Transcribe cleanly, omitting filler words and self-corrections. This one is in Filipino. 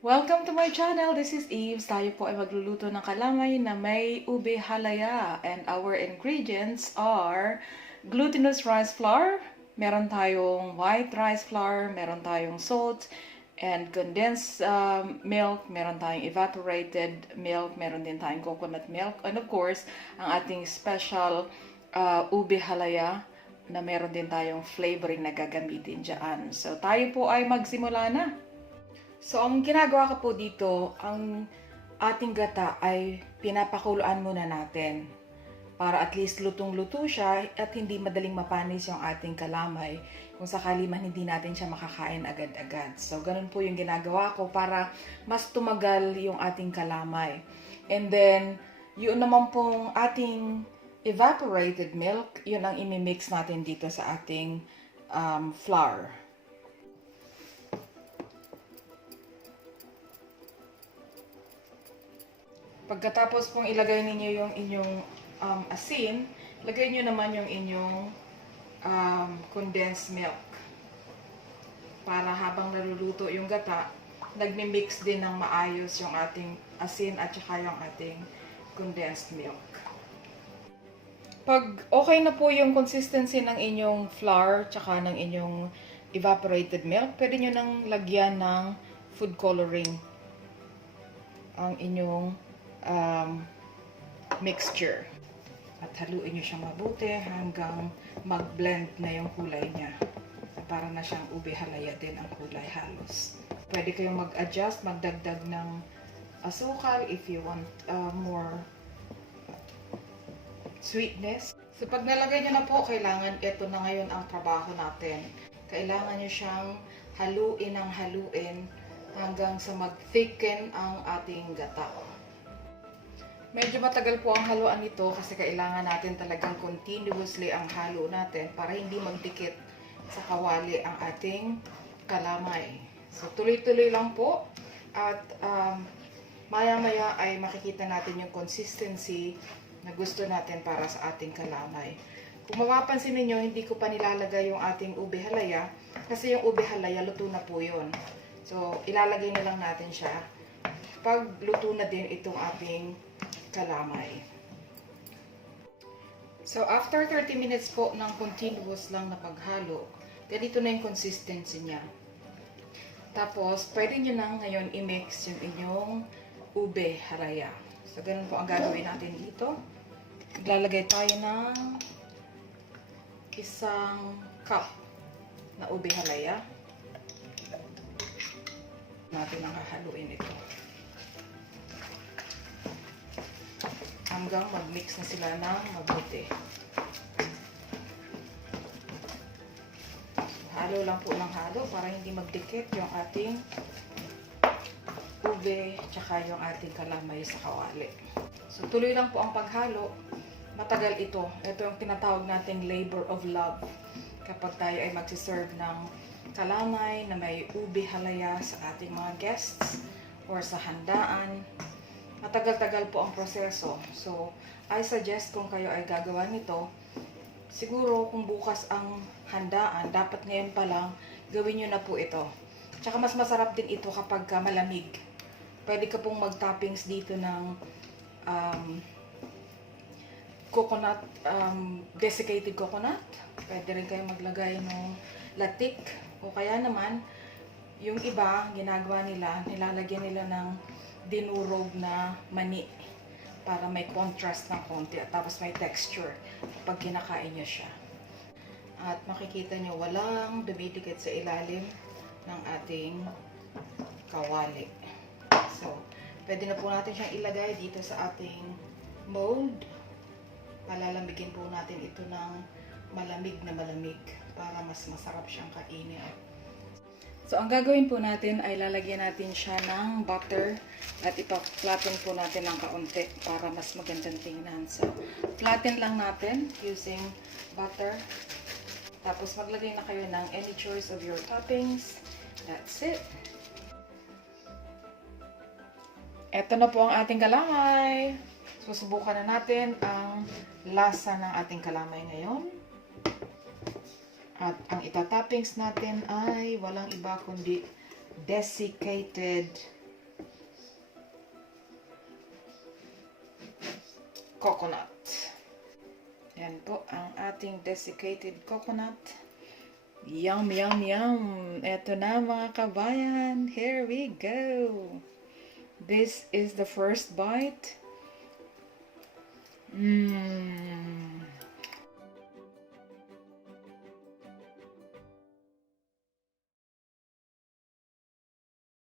Welcome to my channel. This is Eves. Tayo po ay magluluto ng kalamay na may ube halaya. And our ingredients are glutinous rice flour, meron tayong white rice flour, meron tayong salt, and condensed milk, meron tayong evaporated milk, meron din tayong coconut milk, and of course, ang ating special ube halaya na meron din tayong flavoring na gagamitin dyan. So, tayo po ay magsimula na. So, ang ginagawa ko po dito, ang ating gata ay pinapakuluan muna natin para at least lutong-luto siya at hindi madaling mapanis yung ating kalamay kung sakali man hindi natin siya makakain agad-agad. So, ganun po yung ginagawa ko para mas tumagal yung ating kalamay. And then, yun naman pong ating evaporated milk, yun ang imimix natin dito sa ating flour. Pagkatapos pong ilagay ninyo yung inyong asin, lagay nyo naman yung inyong condensed milk. Para habang naluluto yung gata, nagmi-mix din ng maayos yung ating asin at saka yung ating condensed milk. Pag okay na po yung consistency ng inyong flour tsaka ng inyong evaporated milk, pwede nyo nang lagyan ng food coloring ang inyong mixture. At haluin nyo siyang mabuti hanggang mag-blend na yung kulay niya. Para na siyang ube halaya din ang kulay halos. Pwede kayong mag-adjust, magdagdag ng asukal if you want more sweetness. So pag nalagay nyo na po, kailangan ito na ngayon ang trabaho natin. Kailangan nyo siyang haluin ng haluin hanggang sa mag-thicken ang ating gata. Medyo matagal po ang haluan nito kasi kailangan natin talagang continuously ang halo natin para hindi magdikit sa kawali ang ating kalamay. So tuloy-tuloy lang po at maya-maya ay makikita natin yung consistency na gusto natin para sa ating kalamay. Kung mapapansin niyo, hindi ko pa nilalagay yung ating ube halaya kasi yung ube halaya luto na po yun. So ilalagay na lang natin siya pag luto na din itong ating kalamay. So, after 30 minutes po ng continuous lang na paghalo, ganito na yung consistency niya. Tapos, pwede nyo na ngayon i-mix yung inyong ube halaya. So, ganun po ang gagawin natin dito. Maglalagay tayo ng isang cup na ube halaya. Natin ang hahaluin ito. Hanggang mag-mix na sila ng mabuti. Halo lang po ng halo para hindi magdikit yung ating ube tsaka yung ating kalamay sa kawali. So tuloy lang po ang paghalo. Matagal ito. Ito yung tinatawag nating labor of love. Kapag tayo ay magsiserve ng kalamay na may ube halaya sa ating mga guests or sa handaan. Matagal-tagal po ang proseso. So, I suggest kung kayo ay gagawa nito, siguro kung bukas ang handaan, dapat ngayon pa lang, gawin nyo na po ito. Tsaka mas masarap din ito kapag malamig. Pwede ka pong mag-toppings dito ng coconut, desiccated coconut. Pwede rin kayo maglagay ng latik. O kaya naman, yung iba, ginagawa nila, nilalagyan nila ng dinurog na mani para may contrast ng konti at tapos may texture pag kinakain nyo siya. At makikita nyo walang dumidikit sa ilalim ng ating kawali. So, pwede na po natin siyang ilagay dito sa ating mold. Palalamigin po natin ito ng malamig na malamig para mas masarap siyang kainin. So, ang gagawin po natin ay lalagyan natin siya ng butter at ipa-flatten po natin ng kaunti para mas magandang tingnan. So, flatten lang natin using butter. Tapos, maglagay na kayo ng any choice of your toppings. That's it. Ito na po ang ating kalamay. Susubukan na natin ang lasa ng ating kalamay ngayon. At ang itatoppings natin ay walang iba kundi desiccated coconut. Yan po ang ating desiccated coconut. Yum, yum, yum. Eto na mga kabayan. Here we go. This is the first bite.